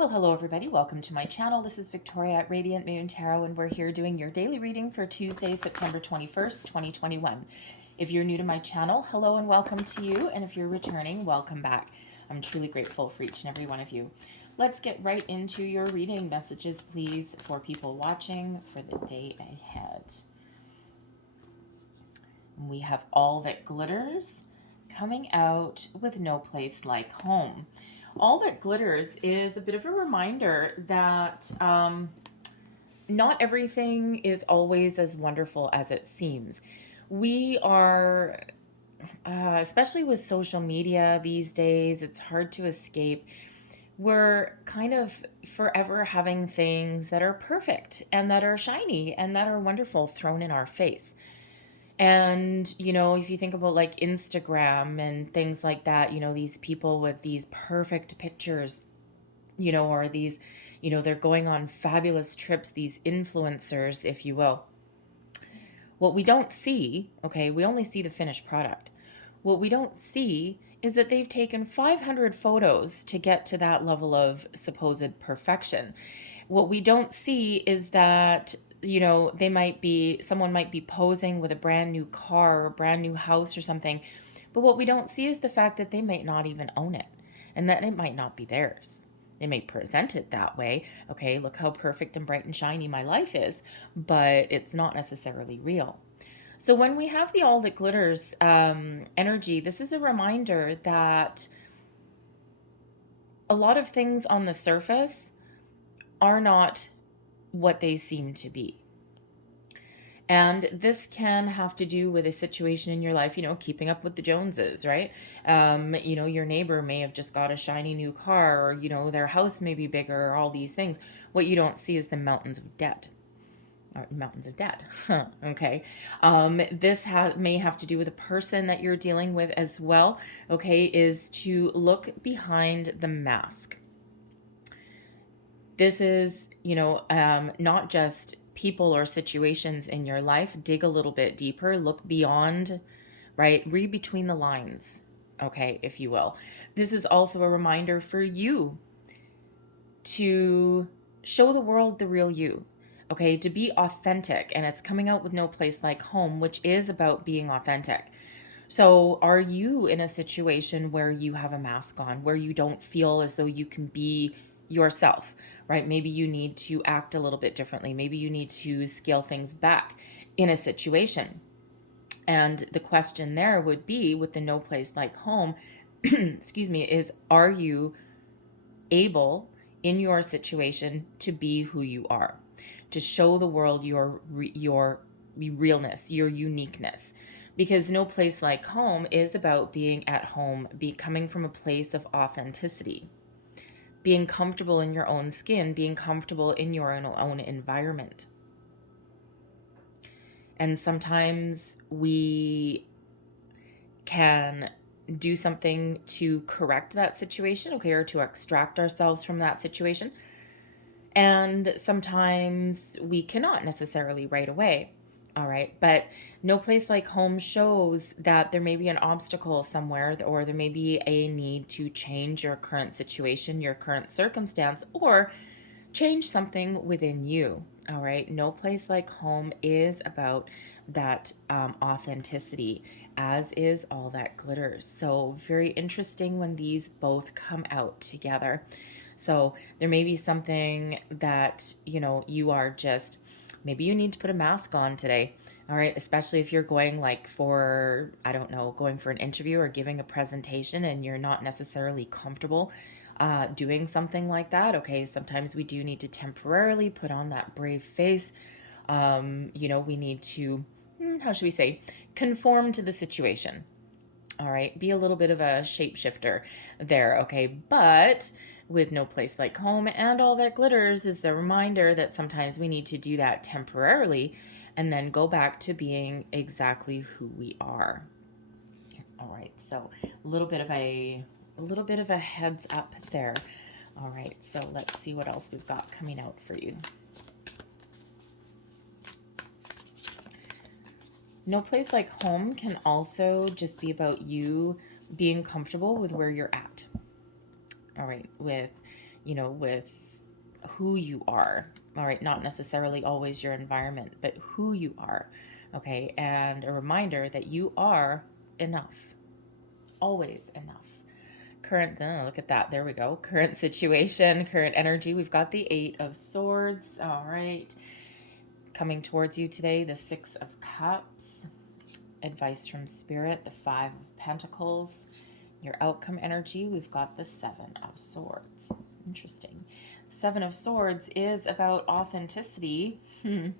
Well, hello everybody. Welcome to my channel. This is Victoria at Radiant Moon Tarot, and we're here doing your daily reading for Tuesday, September 21st, 2021. If you're new to my channel, hello and welcome to you. And if you're returning, welcome back. I'm truly grateful for each and every one of you. Let's get right into your reading. Messages, please, for people watching for the day ahead. We have All That Glitters coming out with No Place Like Home. All That Glitters is a bit of a reminder that not everything is always as wonderful as it seems. We are, especially with social media these days, it's hard to escape. We're kind of forever having things that are perfect and that are shiny and that are wonderful thrown in our face. And, if you think about like Instagram and things like that, these people with these perfect pictures, or these, they're going on fabulous trips, these influencers, if you will. What we don't see, okay, we only see the finished product. What we don't see is that they've taken 500 photos to get to that level of supposed perfection. What we don't see is that someone might be posing with a brand new car or a brand new house or something. But what we don't see is the fact that they might not even own it and that it might not be theirs. They may present it that way. Okay, look how perfect and bright and shiny my life is, but it's not necessarily real. So when we have the All That Glitters energy, this is a reminder that a lot of things on the surface are not what they seem to be. And this can have to do with a situation in your life, keeping up with the Joneses, right? Your neighbor may have just got a shiny new car, or, their house may be bigger, or all these things. What you don't see is the mountains of debt. Or mountains of debt. Okay. This may have to do with a person that you're dealing with as well. Okay. Is to look behind the mask. This is, not just people or situations in your life. Dig a little bit deeper, look beyond, right? Read between the lines, okay, if you will. This is also a reminder for you to show the world the real you, okay, to be authentic. And it's coming out with No Place Like Home, which is about being authentic. So are you in a situation where you have a mask on, where you don't feel as though you can be yourself, right? Maybe you need to act a little bit differently. Maybe you need to scale things back in a situation. And the question there would be with the No Place Like Home, excuse me, is are you able in your situation to be who you are, to show the world your realness, your uniqueness? Because No Place Like Home is about being at home, coming from a place of authenticity, being comfortable in your own skin, being comfortable in your own environment. And sometimes we can do something to correct that situation, okay, or to extract ourselves from that situation. And sometimes we cannot necessarily right away. All right. But No Place Like Home shows that there may be an obstacle somewhere, or there may be a need to change your current situation, your current circumstance, or change something within you. All right. No Place Like Home is about that authenticity, as is All That Glitters. So very interesting when these both come out together. So there may be something that, you are just, maybe you need to put a mask on today. All right. Especially if you're going for, going for an interview or giving a presentation and you're not necessarily comfortable doing something like that. Okay. Sometimes we do need to temporarily put on that brave face. We need to, how should we say, conform to the situation. All right. Be a little bit of a shapeshifter there. Okay. But with No Place Like Home and All That Glitters is the reminder that sometimes we need to do that temporarily and then go back to being exactly who we are. All right. So a little bit of a heads up there. All right. So let's see what else we've got coming out for you. No Place Like Home can also just be about you being comfortable with where you're at. All right, with, with who you are. All right, not necessarily always your environment, but who you are. Okay, and a reminder that you are enough, always enough. Look at that, there we go. Current situation, current energy. We've got the 8 of Swords. All right, coming towards you today, the 6 of Cups. Advice from Spirit, the 5 of Pentacles. Your outcome energy, we've got the 7 of Swords. Interesting. 7 of Swords is about authenticity. The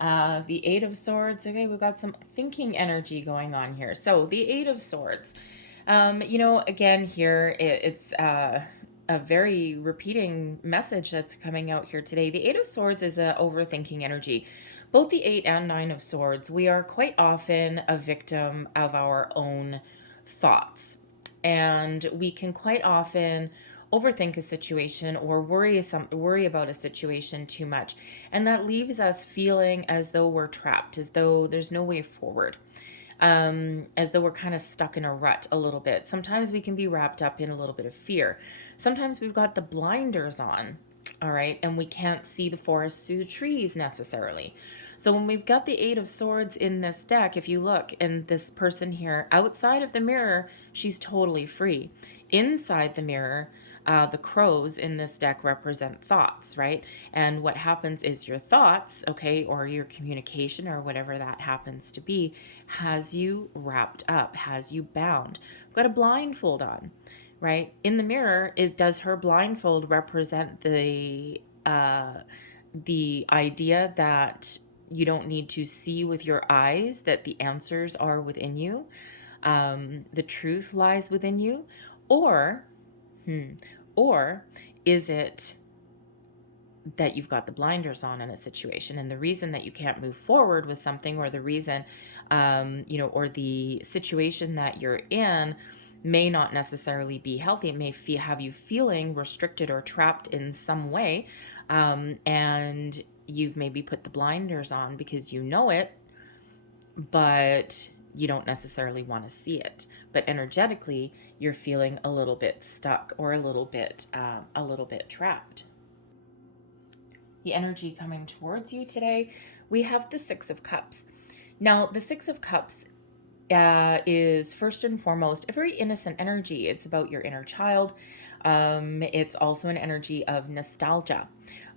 8 of Swords, okay, we've got some thinking energy going on here. So the 8 of Swords, again here, it's a very repeating message that's coming out here today. The 8 of Swords is a overthinking energy. Both the 8 and 9 of Swords, we are quite often a victim of our own thoughts. And we can quite often overthink a situation or worry about a situation too much. And that leaves us feeling as though we're trapped, as though there's no way forward, as though we're kind of stuck in a rut a little bit. Sometimes we can be wrapped up in a little bit of fear. Sometimes we've got the blinders on, all right, and we can't see the forest through the trees necessarily. So when we've got the 8 of Swords in this deck, if you look, and this person here, outside of the mirror, she's totally free. Inside the mirror, the crows in this deck represent thoughts, right? And what happens is your thoughts, okay, or your communication or whatever that happens to be, has you wrapped up, has you bound. I've got a blindfold on, right? In the mirror, does her blindfold represent the idea that you don't need to see with your eyes, that the answers are within you, the truth lies within you, or is it that you've got the blinders on in a situation, and the reason that you can't move forward with something, or the reason, or the situation that you're in may not necessarily be healthy. It may have you feeling restricted or trapped in some way, and you've maybe put the blinders on because you know it, but you don't necessarily want to see it. But energetically, you're feeling a little bit stuck or a little bit trapped. The energy coming towards you today, we have the 6 of Cups. Now, the 6 of Cups is first and foremost a very innocent energy. It's about your inner child. It's also an energy of nostalgia.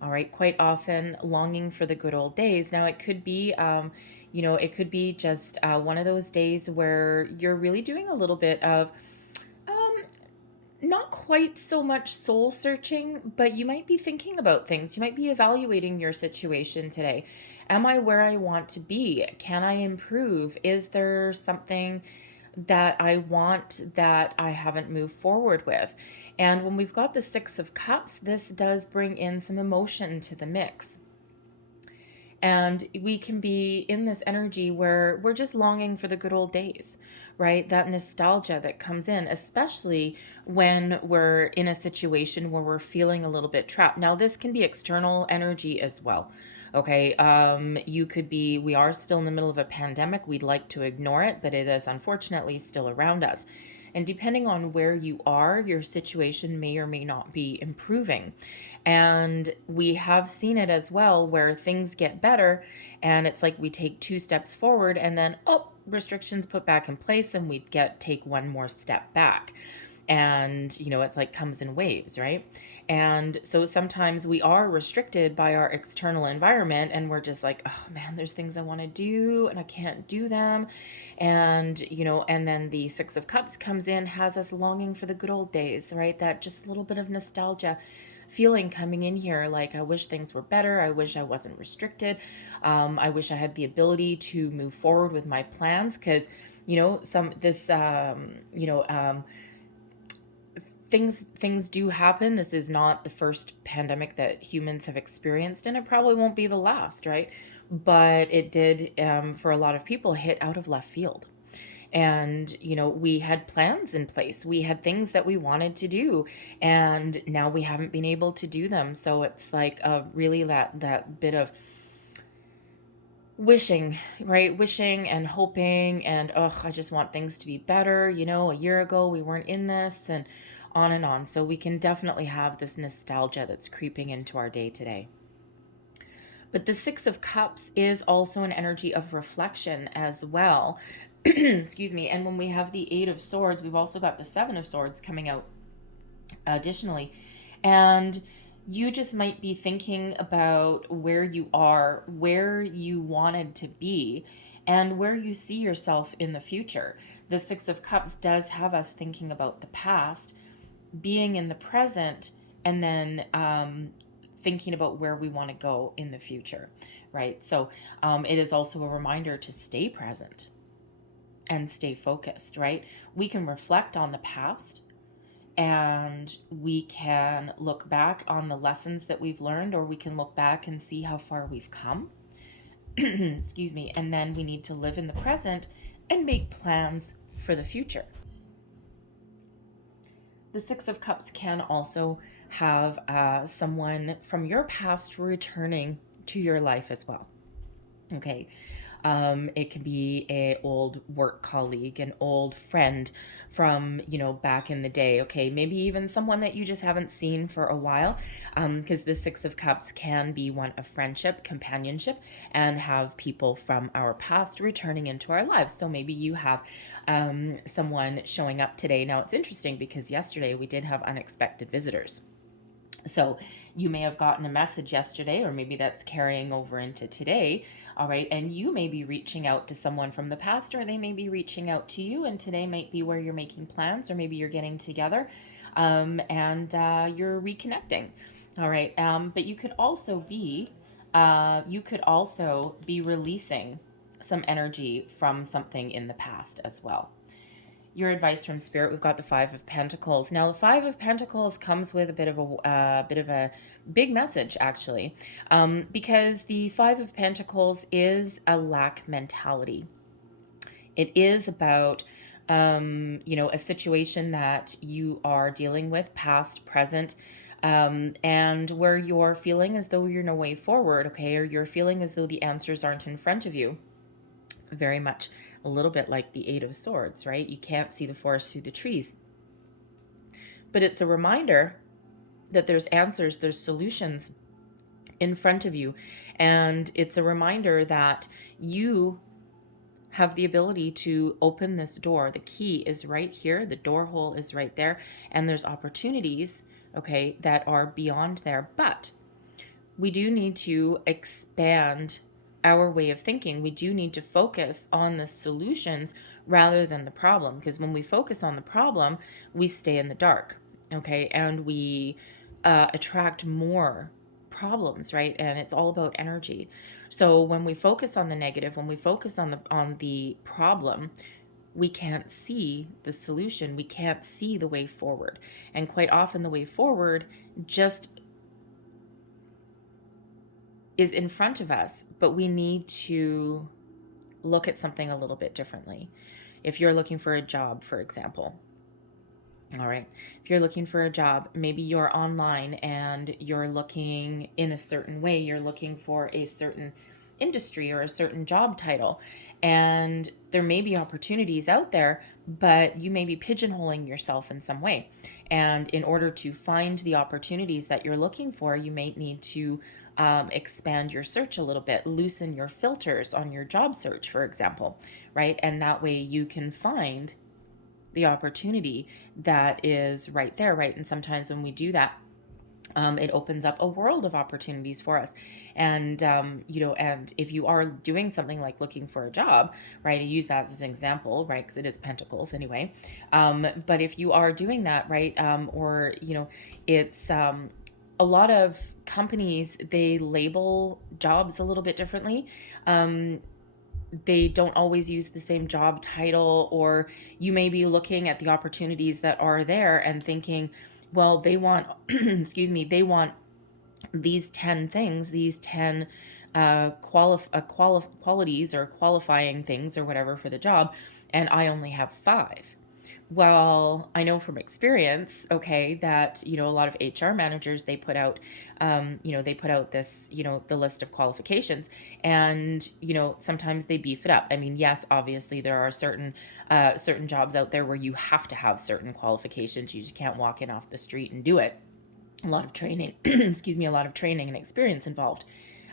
All right, quite often longing for the good old days. Now, it could be, it could be just one of those days where you're really doing a little bit of not quite so much soul searching, but you might be thinking about things. You might be evaluating your situation today. Am I where I want to be? Can I improve? Is there something that I want that I haven't moved forward with? And when we've got the 6 of Cups, this does bring in some emotion to the mix. And we can be in this energy where we're just longing for the good old days, right? That nostalgia that comes in, especially when we're in a situation where we're feeling a little bit trapped. Now, this can be external energy as well. Okay, we are still in the middle of a pandemic. We'd like to ignore it, but it is unfortunately still around us. And depending on where you are, your situation may or may not be improving. And we have seen it as well, where things get better and it's like we take 2 steps forward and then, restrictions put back in place, and we take one more step back. And, it's like comes in waves, right? And so sometimes we are restricted by our external environment, and we're just like, oh man, there's things I want to do and I can't do them. And, and then the 6 of Cups comes in, has us longing for the good old days, right? That just a little bit of nostalgia feeling coming in here, like I wish things were better. I wish I wasn't restricted. I wish I had the ability to move forward with my plans, because, things do happen. This is not the first pandemic that humans have experienced, and it probably won't be the last, right? But it did, for a lot of people, hit out of left field. And, we had plans in place. We had things that we wanted to do, and now we haven't been able to do them. So it's like really that bit of wishing, right? Wishing and hoping and, I just want things to be better. A year ago we weren't in this, and on and on. So we can definitely have this nostalgia that's creeping into our day today. But the Six of Cups is also an energy of reflection as well. Excuse me. And when we have the Eight of Swords, we've also got the Seven of Swords coming out additionally. And you just might be thinking about where you are, where you wanted to be, and where you see yourself in the future. The Six of Cups does have us thinking about the past, being in the present, and then thinking about where we want to go in the future, right? So it is also a reminder to stay present and stay focused, right? We can reflect on the past and we can look back on the lessons that we've learned, or we can look back and see how far we've come. Excuse me. And then we need to live in the present and make plans for the future. The Six of Cups can also have someone from your past returning to your life as well. Okay. It can be an old work colleague, an old friend from, back in the day. Okay. Maybe even someone that you just haven't seen for a while. Because the Six of Cups can be one of friendship, companionship, and have people from our past returning into our lives. So maybe you have someone showing up today. Now it's interesting because yesterday we did have unexpected visitors. So you may have gotten a message yesterday, or maybe that's carrying over into today. All right. And you may be reaching out to someone from the past, or they may be reaching out to you. And today might be where you're making plans, or maybe you're getting together and you're reconnecting. All right. But you could also be releasing some energy from something in the past as well. Your advice from Spirit, we've got the Five of Pentacles. Now, the Five of Pentacles comes with a bit of a big message, actually, because the Five of Pentacles is a lack mentality. It is about, a situation that you are dealing with, past, present, and where you're feeling as though you're no way forward, okay, or you're feeling as though the answers aren't in front of you. Very much a little bit like the Eight of Swords, right? You can't see the forest through the trees. But it's a reminder that there's answers, there's solutions in front of you. And it's a reminder that you have the ability to open this door. The key is right here. The door hole is right there. And there's opportunities, okay, that are beyond there. But we do need to expand our way of thinking. We do need to focus on the solutions rather than the problem, because when we focus on the problem, we stay in the dark, okay, and we attract more problems, right? And it's all about energy. So when we focus on the negative, when we focus on the problem, we can't see the solution. We can't see the way forward. And quite often the way forward just is in front of us, but we need to look at something a little bit differently. If you're looking for a job, for example, all right, if you're looking for a job, maybe you're online and you're looking in a certain way, you're looking for a certain industry or a certain job title, and there may be opportunities out there, but you may be pigeonholing yourself in some way. And in order to find the opportunities that you're looking for, you may need to expand your search a little bit, loosen your filters on your job search, for example, right? And that way you can find the opportunity that is right there, right? And sometimes when we do that, it opens up a world of opportunities for us. And, and if you are doing something like looking for a job, right, I use that as an example, right, because it is Pentacles anyway. But if you are doing that, right, it's a lot of companies, they label jobs a little bit differently. They don't always use the same job title, or you may be looking at the opportunities that are there and thinking, well, they want, they want these 10 things, these 10 qualities or qualifying things or whatever for the job, and I only have 5. well, I know from experience, okay, that, a lot of HR managers, they put out, they put out this, the list of qualifications, and, sometimes they beef it up. I mean, yes, obviously there are certain jobs out there where you have to have certain qualifications. You just can't walk in off the street and do it. A lot of training, excuse me, a lot of training and experience involved,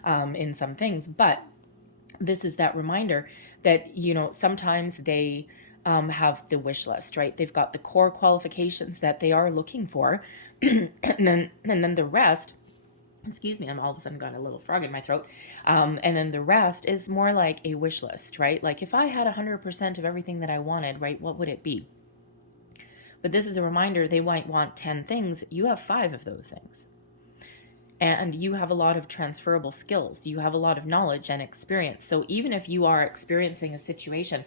in some things. But this is that reminder that, sometimes they, have the wish list, right? They've got the core qualifications that they are looking for, and then the rest. Excuse me, I'm all of a sudden got a little frog in my throat. And then the rest is more like a wish list, right? Like if I had 100% of everything that I wanted, right, what would it be? But this is a reminder, they might want 10 things. You have 5 of those things. And you have a lot of transferable skills. You have a lot of knowledge and experience. So even if you are experiencing a situation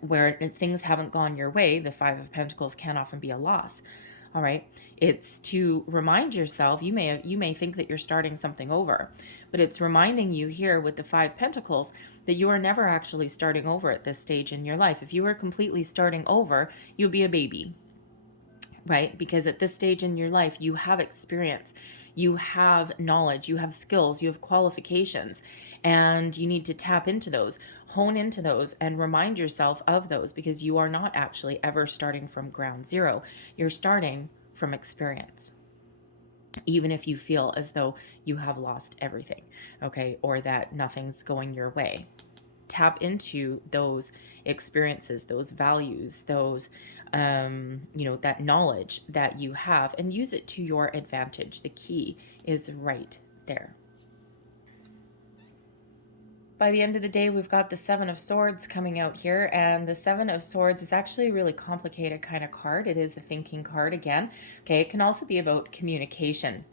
where things haven't gone your way, the 5 of Pentacles can often be a loss. All right. It's to remind yourself, you may think that you're starting something over, but it's reminding you here with the 5 Pentacles that you are never actually starting over at this stage in your life. If you were completely starting over, you'd be a baby, right? Because at this stage in your life, you have experience, you have knowledge, you have skills, you have qualifications, and you need to tap into those, hone into those, and remind yourself of those, because you are not actually ever starting from ground zero. You're starting from experience, even if you feel as though you have lost everything, okay, or that nothing's going your way. Tap into those experiences, those values, those that knowledge that you have, and use it to your advantage. The key is right there. By the end of the day, we've got the 7 of Swords coming out here, and the 7 of Swords is actually a really complicated kind of card. It is a thinking card again. Okay, it can also be about communication.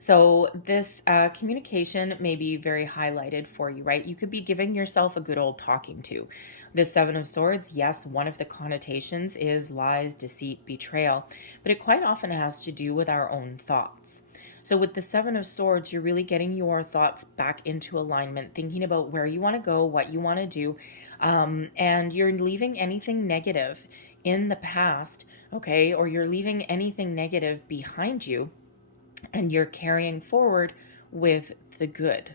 So this communication may be very highlighted for you, right? You could be giving yourself a good old talking to. The 7 of Swords, yes, one of the connotations is lies, deceit, betrayal, but it quite often has to do with our own thoughts. So with the 7 of Swords, you're really getting your thoughts back into alignment, thinking about where you want to go, what you want to do, and you're leaving anything negative in the past, okay, or you're leaving anything negative behind you, and you're carrying forward with the good.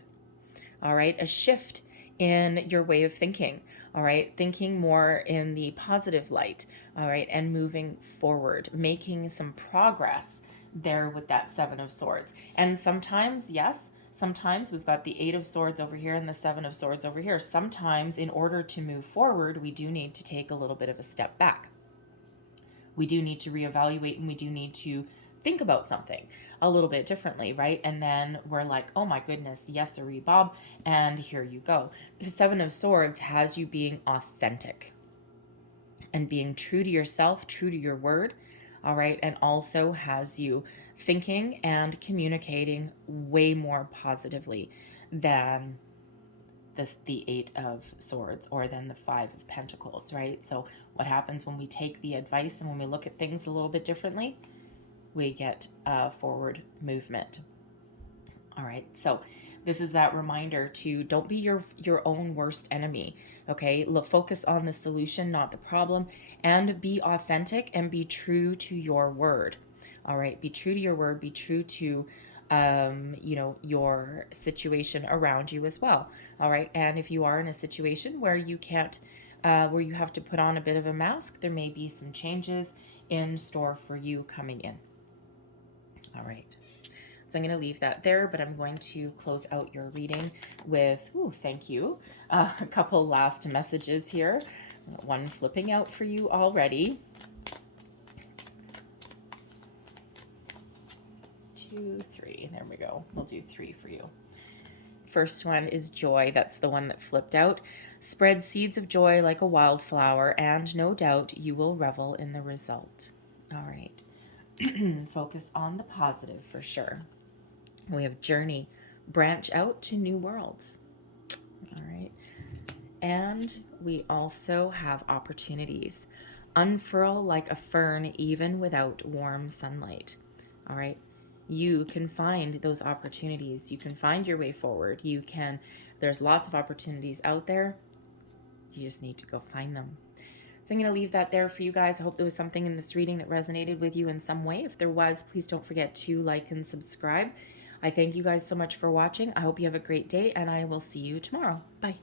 All right, a shift in your way of thinking. All right, thinking more in the positive light. All right, and moving forward, making some progress there with that 7 of Swords. And sometimes, yes, sometimes we've got the 8 of Swords over here and the 7 of Swords over here. Sometimes in order to move forward, we do need to take a little bit of a step back. We do need to reevaluate, and we do need to think about something a little bit differently, right? And then we're like, oh my goodness, yes, sirree, Bob, and here you go. The 7 of Swords has you being authentic and being true to yourself, true to your word, all right? And also has you thinking and communicating way more positively than the 8 of Swords or than the 5 of Pentacles, right? So what happens when we take the advice and when we look at things a little bit differently? We get forward movement. All right, so this is that reminder to don't be your own worst enemy, okay? Focus on the solution, not the problem, and be authentic and be true to your word. All right, be true to your word, be true to your situation around you as well. All right, and if you are in a situation where you can't, where you have to put on a bit of a mask, there may be some changes in store for you coming in. All right, so I'm going to leave that there, but I'm going to close out your reading with, thank you, a couple last messages here. One flipping out for you already. 2, 3, there we go. We'll do 3 for you. First one is joy. That's the one that flipped out. Spread seeds of joy like a wildflower, and no doubt you will revel in the result. All right. Focus on the positive for sure. We have journey, branch out to new worlds. All right. And we also have opportunities. Unfurl like a fern even without warm sunlight. All right. You can find those opportunities. You can find your way forward. There's lots of opportunities out there. You just need to go find them. So I'm going to leave that there for you guys. I hope there was something in this reading that resonated with you in some way. If there was, please don't forget to like and subscribe. I thank you guys so much for watching. I hope you have a great day, and I will see you tomorrow. Bye.